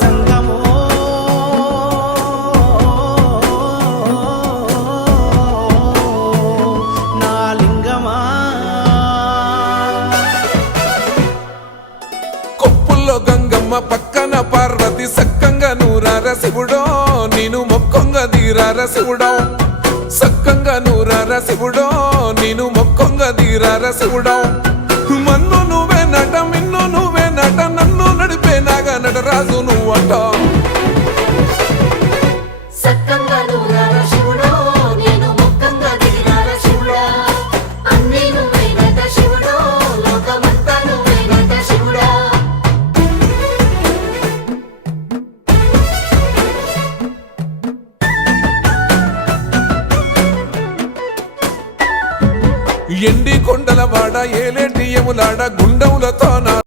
జంగమో నా లింగమా కొప్పుల్లో గంగమ్మ పక్కన పార్వతి సక్కంగా నూరార శివుడో నేను మొక్కంగా దీరార శివుడో సక్కంగా నూరార శివుడో నేను మొక్కంగా దీరార శివుడో మన్ను నువ్వే నట మిన్ను నువ్వే నట నన్ను నడిపే నాగా నటరాజు నువ్వట సక్కంగా నూరార శివుడో నేను మొక్కంగా దిగిరార శివుడా అన్నీ నువ్వేనట శివుడో లోకమంతా నువ్వేనట శివుడా ఎండి కొండల వాడ ఏలేటి యములాడ గుండములతో నా